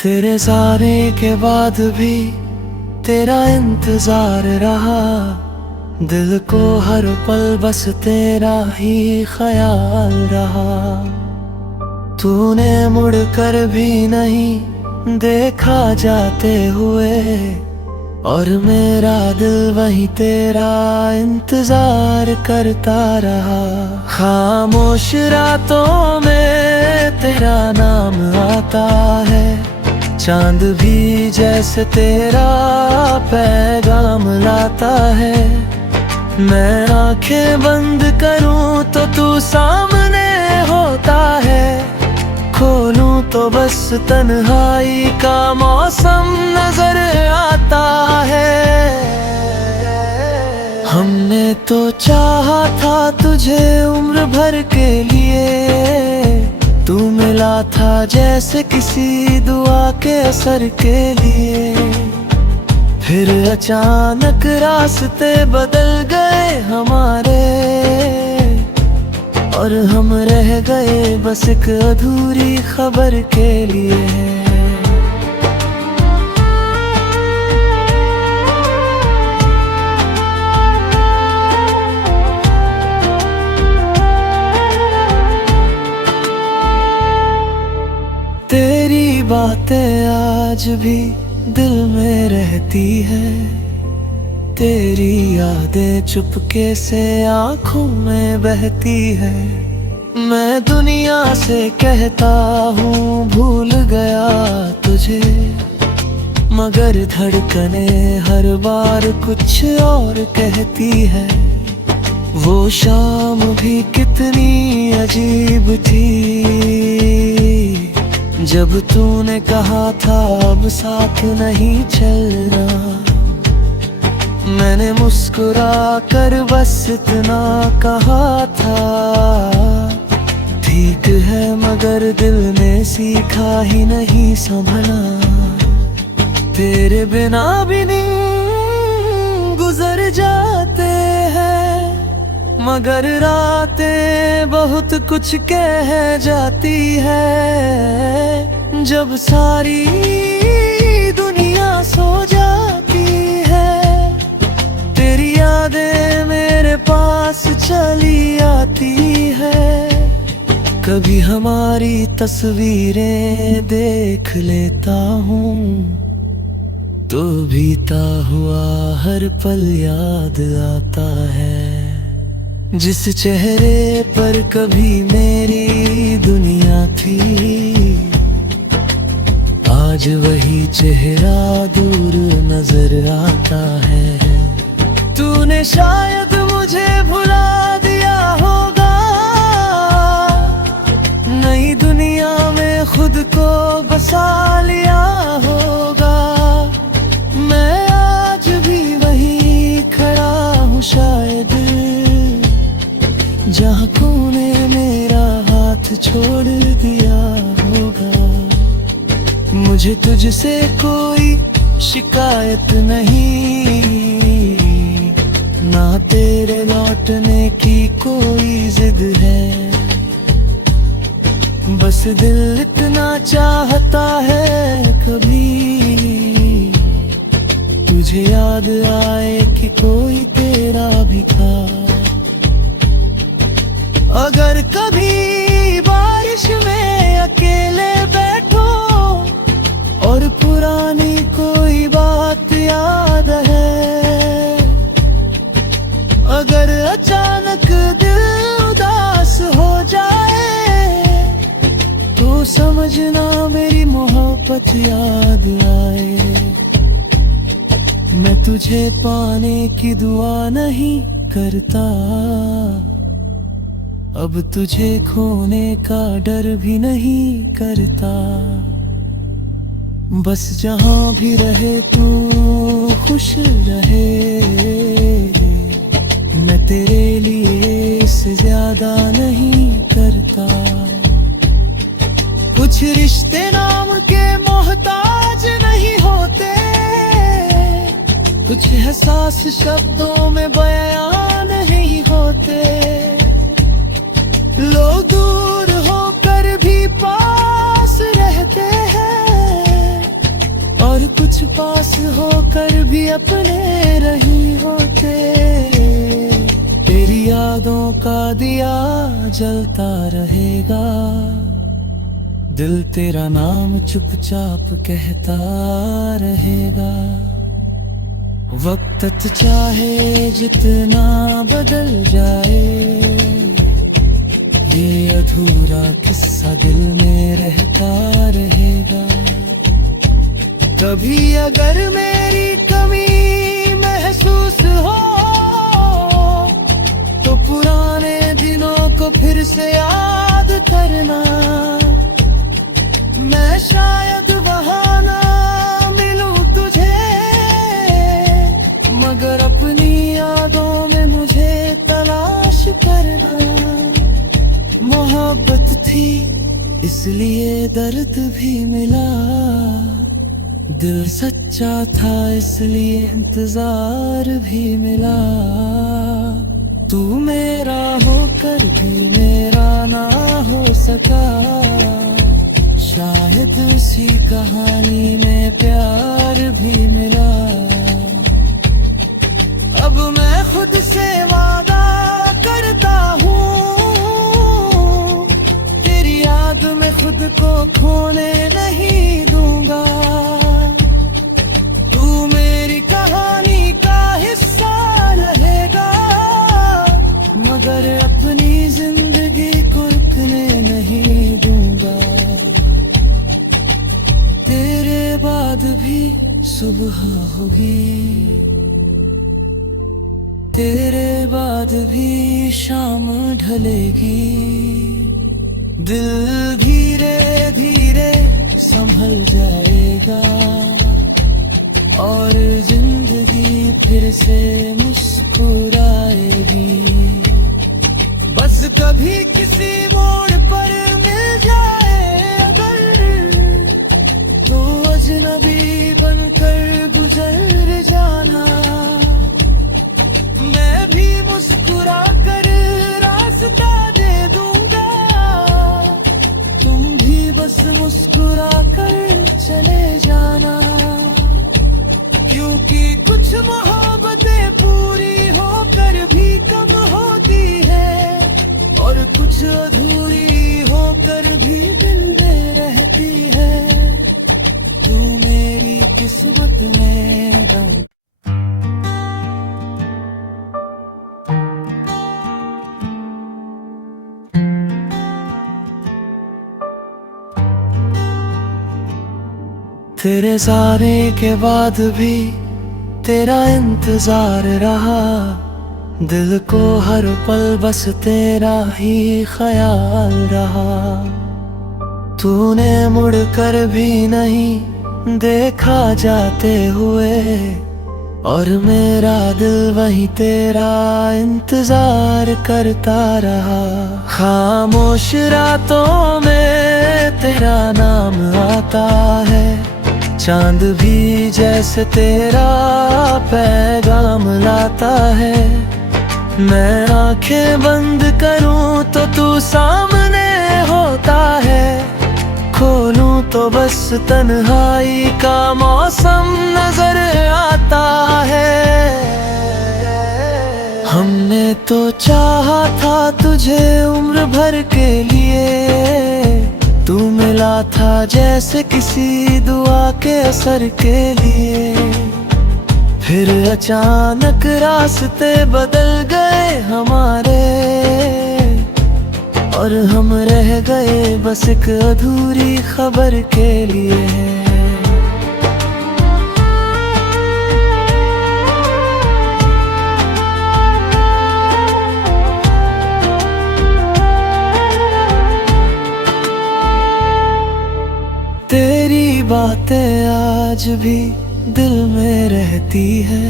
तेरे जाने के बाद भी तेरा इंतजार रहा, दिल को हर पल बस तेरा ही ख्याल रहा। तूने मुड़ कर भी नहीं देखा जाते हुए, और मेरा दिल वहीं तेरा इंतजार करता रहा। खामोश रातों में तेरा नाम आता है, चांद भी जैसे तेरा पैगाम लाता है। मैं आंखें बंद करूं तो तू सामने होता है, खोलूं तो बस तन्हाई का मौसम नजर आता है। हमने तो चाहा था तुझे उम्र भर के लिए, तू मिला था जैसे किसी दुआ के असर के लिए। फिर अचानक रास्ते बदल गए हमारे, और हम रह गए बस एक अधूरी खबर के लिए। तेरी बातें आज भी दिल में रहती है, तेरी यादें चुपके से आँखों में बहती है। मैं दुनिया से कहता हूँ भूल गया तुझे, मगर धड़कने हर बार कुछ और कहती है। वो शाम भी कितनी अजीब थी, जब तूने कहा था अब साथ नहीं चलना। मैंने मुस्कुरा कर बस इतना कहा था, ठीक है मगर दिल ने सीखा ही नहीं संभला। तेरे बिना भी नहीं गुजर जाते हैं, मगर रातें बहुत कुछ कह जाती है। जब सारी दुनिया सो जाती है, तेरी यादें मेरे पास चली आती है। कभी हमारी तस्वीरें देख लेता हूँ, तो बीता हुआ हर पल याद आता है। जिस चेहरे पर कभी मेरी दुनिया थी, आज वही चेहरा दूर नजर आता है। तूने शायद मुझे भुला दिया होगा, नई दुनिया में खुद को बसा लिया होगा। मैं आज भी वही खड़ा हूँ शायद, जहाँ तूने मेरा हाथ छोड़ दिया होगा। मुझे तुझसे कोई शिकायत नहीं, ना तेरे लौटने की कोई जिद है। बस दिल इतना चाहता है कभी तुझे याद आए कि कोई तेरा भी था। अगर कभी बारिश में अकेले बैठो और पुरानी कोई बात याद है, अगर अचानक दिल उदास हो जाए, तो समझना मेरी मोहब्बत याद आए। मैं तुझे पाने की दुआ नहीं करता, अब तुझे खोने का डर भी नहीं करता। बस जहाँ भी रहे तू खुश रहे, मैं तेरे लिए इससे ज्यादा नहीं करता। कुछ रिश्ते नाम के मोहताज नहीं होते, कुछ एहसास शब्दों में बयां नहीं होते। लोग दूर होकर भी पास रहते हैं, होकर भी अपने नहीं होते। तेरी यादों का दिया जलता रहेगा, दिल तेरा नाम चुपचाप कहता रहेगा। वक्त चाहे जितना बदल जाए, ये अधूरा किस्सा दिल में रहता रहेगा। कभी अगर मेरी कमी महसूस हो, तो पुराने दिनों को फिर से याद करना। मैं शायद वहाँ ना मिलूं तुझे, मगर अपनी यादों में मुझे तलाश करना। मोहब्बत थी इसलिए दर्द भी मिला, दिल सच्चा था इसलिए इंतजार भी मिला। तू मेरा होकर भी मेरा ना हो सका, शायद उसी कहानी में प्यार भी मिला। अब मैं खुद से वादा करता हूँ, तेरी याद में खुद को खोने नहीं दूंगा। तू मेरी कहानी का हिस्सा रहेगा, मगर अपनी जिंदगी को रुकने नहीं दूंगा। तेरे बाद भी सुबह होगी, तेरे बाद भी शाम ढलेगी। दिल धीरे धीरे संभल जाएगा, और जिंदगी फिर से मुस्कुराएगी। बस कभी किसी मोड़ पर मिल जाए अगर, तो अजनबी बनकर गुजर जाना। मैं भी मुस्कुरा कर रास्ता दे दूंगा, तुम भी बस मुस्कुरा कर चले जाना। क्योंकि कुछ मोहब्बतें पूरी होकर भी कम होती है, और कुछ अधूरी होकर भी दिल में रहती है। तू मेरी किस्मत में दम। तेरे जाने के बाद भी तेरा इंतजार रहा, दिल को हर पल बस तेरा ही ख्याल रहा। तूने मुड़कर भी नहीं देखा जाते हुए, और मेरा दिल वहीं तेरा इंतजार करता रहा। खामोश रातों में तेरा नाम आता है, चांद भी जैसे तेरा पैगाम लाता है। मैं आंखें बंद करूं तो तू सामने होता है, खोलूं तो बस तन्हाई का मौसम नजर आता है। हमने तो चाहा था तुझे उम्र भर के लिए, तू मिला था जैसे किसी दुआ के असर के लिए। फिर अचानक रास्ते बदल गए हमारे, और हम रह गए बस एक अधूरी खबर के लिए। तेरी बातें आज भी दिल में रहती है,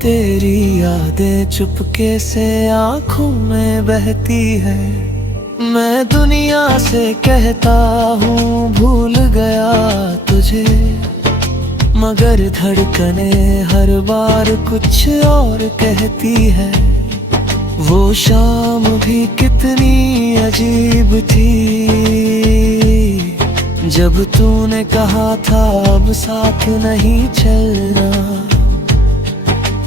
तेरी यादें चुपके से आँखों में बहती है। मैं दुनिया से कहता हूँ भूल गया तुझे, मगर धड़कने हर बार कुछ और कहती है। वो शाम भी कितनी अजीब थी, जब तूने कहा था अब साथ नहीं चलना,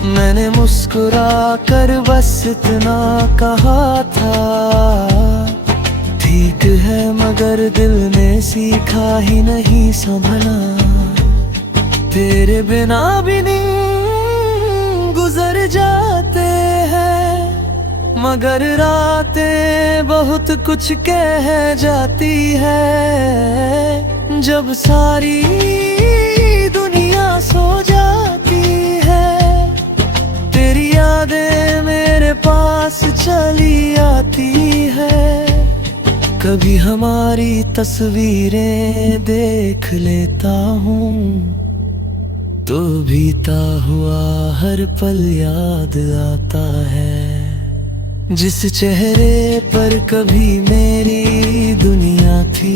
मैंने मुस्कुरा कर बस इतना कहा था। ठीक है मगर दिल ने सीखा ही नहीं संभला, तेरे बिना भी दिन गुजर जाते हैं, मगर रातें बहुत कुछ कह जाती है। जब सारी दुनिया सो जाती है, तेरी यादें मेरे पास चली आती है। कभी हमारी तस्वीरें देख लेता हूँ, तो बीता हुआ हर पल याद आता है। जिस चेहरे पर कभी मेरी दुनिया थी,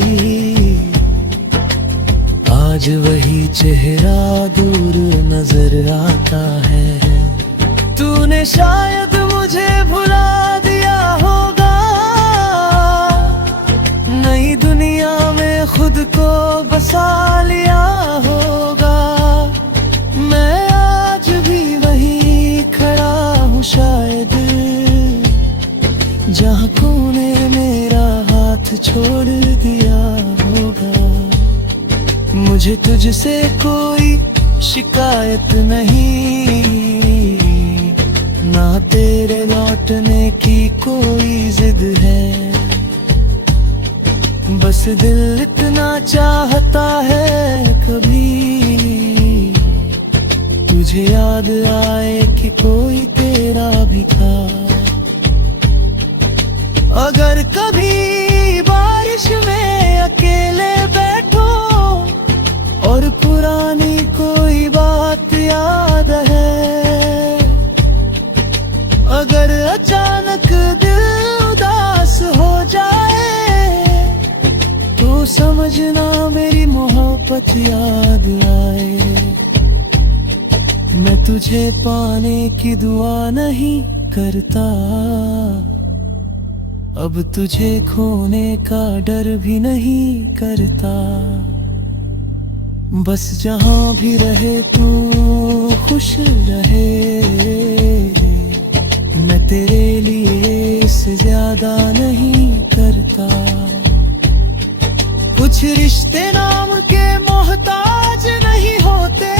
आज वही चेहरा दूर नजर आता है। तूने शायद मुझे भुला दिया होगा, नई दुनिया में खुद को बसा लिया होगा। मैं आज भी वही खड़ा हूँ शायद, जहाँ तूने मेरा हाथ छोड़ दिया होगा। मुझे तुझसे कोई शिकायत नहीं, ना तेरे लौटने की कोई जिद है। बस दिल इतना चाहता है कभी तुझे याद आए कि कोई तेरा भी था। अगर कभी बारिश में अकेले बैठो और पुरानी कोई बात याद है, अगर अचानक दिल उदास हो जाए, तो समझना मेरी मोहब्बत याद आए। मैं तुझे पाने की दुआ नहीं करता, अब तुझे खोने का डर भी नहीं करता। बस जहाँ भी रहे तू खुश रहे, मैं तेरे लिए इससे ज्यादा नहीं करता। कुछ रिश्ते नाम के मोहताज नहीं होते,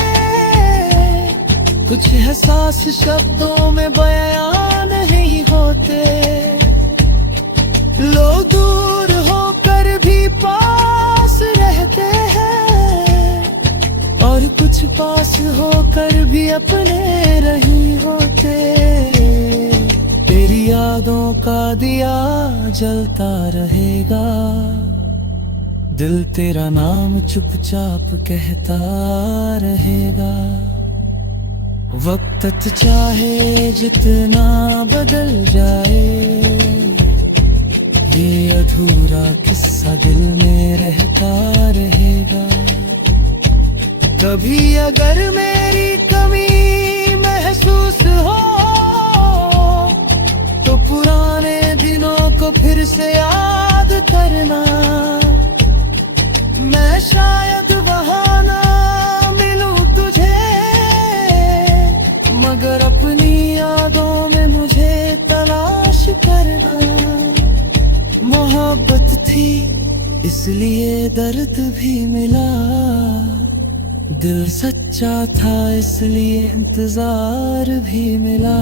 कुछ एहसास शब्दों में बयां नहीं होते। लोग दूर होकर भी पास रहते हैं, और कुछ पास होकर भी अपने नहीं होते। तेरी यादों का दिया जलता रहेगा, दिल तेरा नाम चुपचाप कहता रहेगा। वक्त चाहे जितना बदल जाए, ये अधूरा किस्सा दिल में रहता रहेगा। कभी अगर मेरी कमी महसूस हो, तो पुराने दिनों को फिर से याद करना। मैं शायद वहाँ ना मिलूं तुझे, मगर अपनी यादों में मुझे तलाश करना। मोहब्बत थी इसलिए दर्द भी मिला, दिल सच्चा था इसलिए इंतजार भी मिला।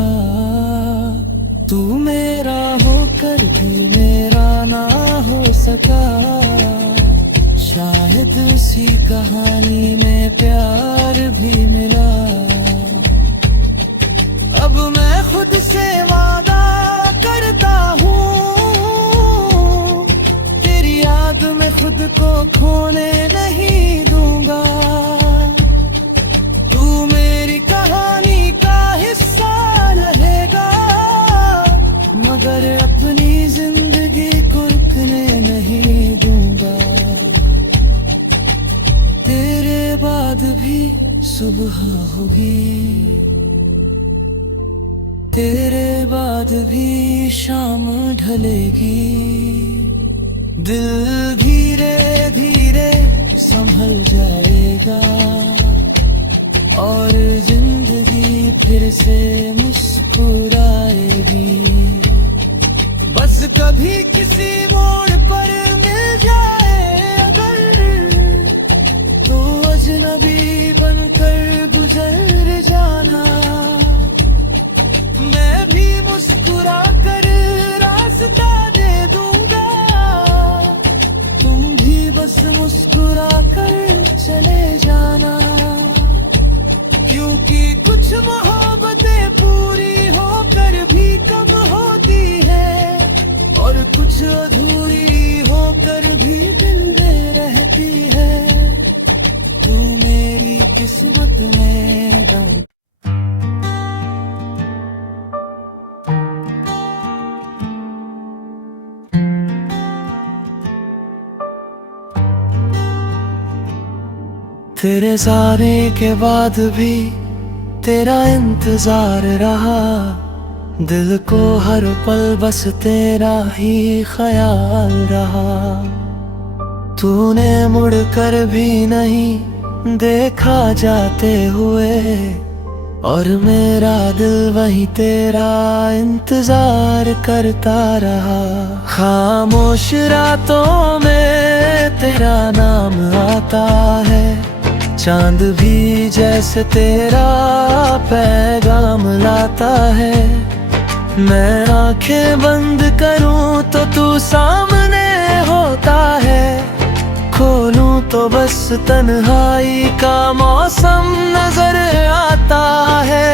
तू मेरा होकर भी मेरा ना हो सका, शायद उसी कहानी में प्यार भी मिला। अब मैं खुद से वादा करता हूँ, तेरी याद में खुद को खोने नहीं दूंगा। तू मेरी कहानी का हिस्सा रहेगा, मगर अपनी जिंदगी को रुकने नहीं दूंगा। तेरे बाद भी सुबह होगी, तेरे बाद भी शाम ढलेगी। दिल धीरे धीरे संभल जाएगा और जिंदगी फिर से मुस्कुराएगी। बस कभी किसी मोड़ पर मिल जाए अगर, तो अजनबी बनकर गुजर जाना। मैं भी मुस्कुरा कर रास्ता दे दूंगा, तुम भी बस मुस्कुरा कर चले जाना। क्योंकि कुछ मोहब्बतें पूरी होकर भी कम होती है, और कुछ अधूरी होकर भी दिल में रहती है। तू मेरी किस्मत में दम। तेरे जाने के बाद भी तेरा इंतजार रहा, दिल को हर पल बस तेरा ही ख्याल रहा। तूने मुड़ कर भी नहीं देखा जाते हुए, और मेरा दिल वही तेरा इंतजार करता रहा। खामोश रातों में तेरा नाम आता है, चांद भी जैसे तेरा पैगाम लाता है। मैं आंखें बंद करूं तो तू सामने होता है, खोलूं तो बस तन्हाई का मौसम नजर आता है।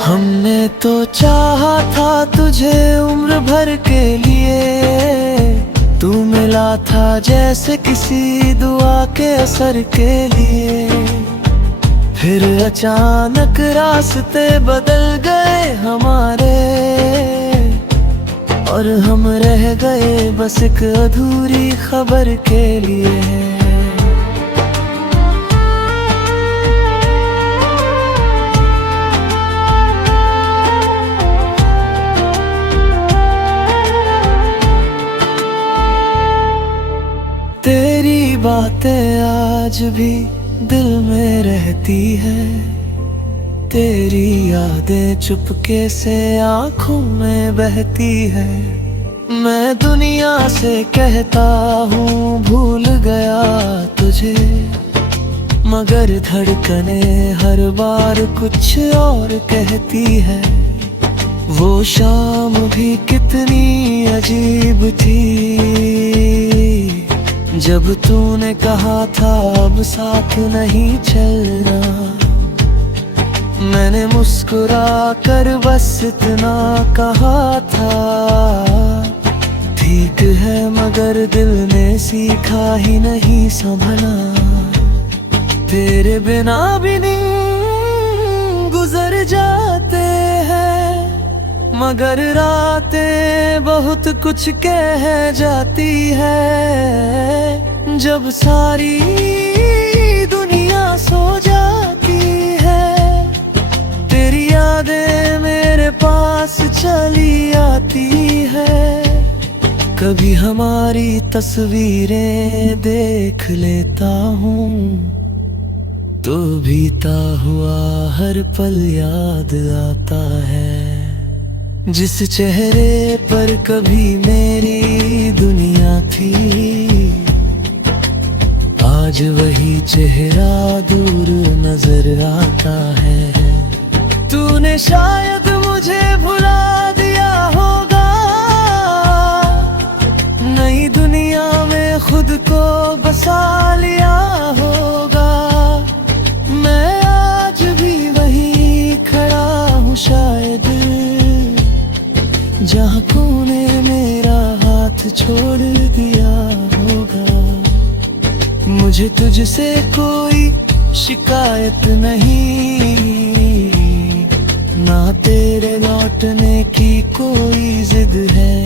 हमने तो चाहा था तुझे उम्र भर के लिए, तू मिला था जैसे किसी दुआ के असर के लिए। फिर अचानक रास्ते बदल गए हमारे, और हम रह गए बस एक अधूरी खबर के लिए। तेरी बातें आज भी दिल में रहती है, तेरी यादें चुपके से आंखों में बहती है। मैं दुनिया से कहता हूँ भूल गया तुझे, मगर धड़कने हर बार कुछ और कहती है। वो शाम भी कितनी अजीब थी, जब तूने कहा था अब साथ नहीं चलना। मैंने मुस्कुरा कर बस इतना कहा था, ठीक है मगर दिल ने सीखा ही नहीं संभला। तेरे बिना भी दिन गुजर जाते हैं, मगर रातें बहुत कुछ कह जाती है। जब सारी दुनिया सो जाती है, तेरी यादें मेरे पास चली आती है। कभी हमारी तस्वीरें देख लेता हूँ, तो बीता हुआ हर पल याद आता है। जिस चेहरे पर कभी मेरी दुनिया थी, आज वही चेहरा दूर नजर आता है। तूने शायद मुझे भुला दिया होगा, नई दुनिया में खुद को बसा लिया होगा। मैं आज भी वही खड़ा हूँ शायद, जहाँ तूने मेरा हाथ छोड़ दिया होगा। मुझे तुझसे कोई शिकायत नहीं, ना तेरे लौटने की कोई जिद है।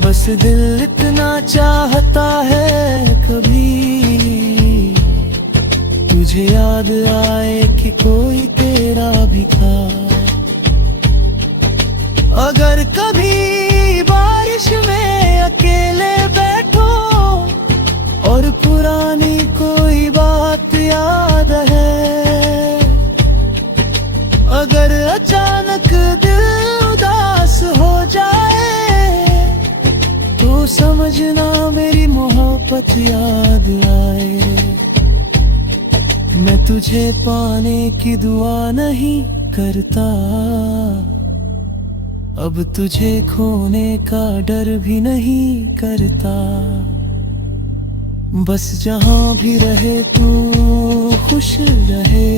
बस दिल इतना चाहता है कभी तुझे याद आए कि कोई तेरा भी था। अगर कभी बारिश में अकेले बैठो समझना मेरी मोहब्बत याद आए, मैं तुझे पाने की दुआ नहीं करता, अब तुझे खोने का डर भी नहीं करता। बस जहां भी रहे तू खुश रहे,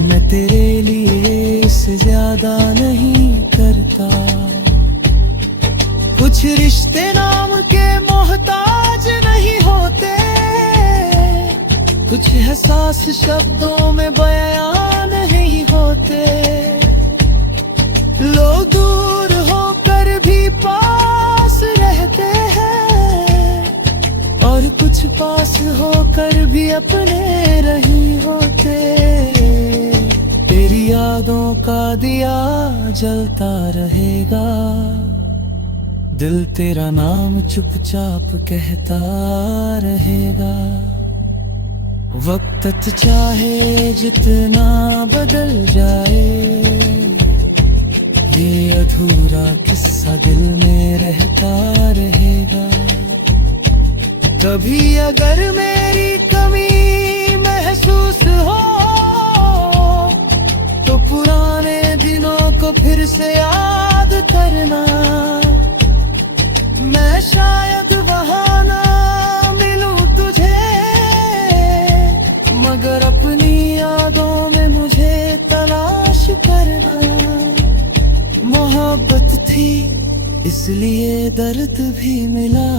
मैं तेरे लिए इससे ज्यादा नहीं करता। कुछ रिश्ते नाम के मोहताज नहीं होते, कुछ एहसास शब्दों में बयां नहीं होते। लोग दूर होकर भी पास रहते हैं, और कुछ पास होकर भी अपने नहीं होते। तेरी यादों का दिया जलता रहेगा, दिल तेरा नाम चुपचाप कहता रहेगा। वक्त चाहे जितना बदल जाए, ये अधूरा किस्सा दिल में रहता रहेगा। कभी अगर मेरी कमी महसूस हो, तो पुराने दिनों को फिर से याद करना। मैं शायद वहाँ ना मिलूं तुझे, मगर अपनी यादों में मुझे तलाश करना। मोहब्बत थी इसलिए दर्द भी मिला,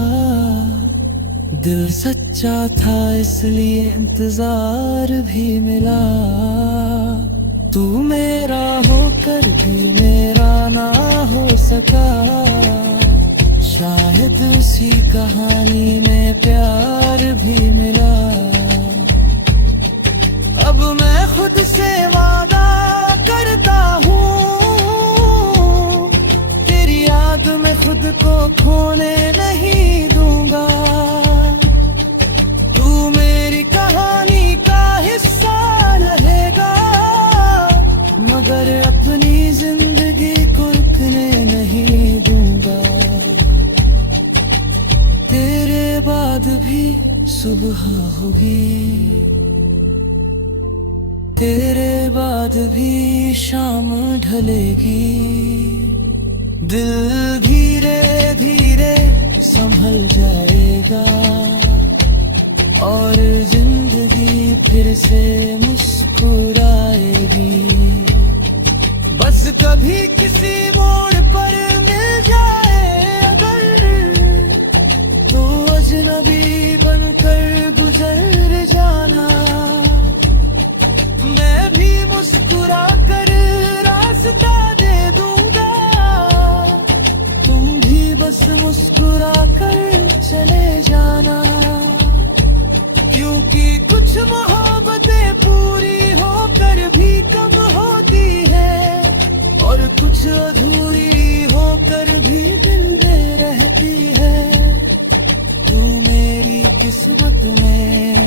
दिल सच्चा था इसलिए इंतजार भी मिला। तू मेरा होकर भी मेरा ना हो सका, शायद उसी कहानी में प्यार भी मिला। अब मैं खुद से वादा करता हूँ, तेरी याद में खुद को खोने नहीं दूंगा। तू मेरी कहानी का हिस्सा रहेगा, मगर अपनी जिंदगी को रुकने नहीं दूंगा। तेरे बाद भी सुबह होगी, तेरे बाद भी शाम ढलेगी। दिल धीरे धीरे संभल जाएगा, और जिंदगी फिर से मुस्कुराएगी। बस कभी किसी मोड़ पर मिल जाए अगर, तो अजनबी बनकर गुजर जाना। मैं भी मुस्कुरा कर रास्ता दे दूंगा, तुम भी बस मुस्कुरा कर चले जाना। क्योंकि कुछ मोहब्बतें पूरी होकर भी कम होती है, और कुछ अधूरी होकर भी दिल में रहती है। तू मेरी किस्मत में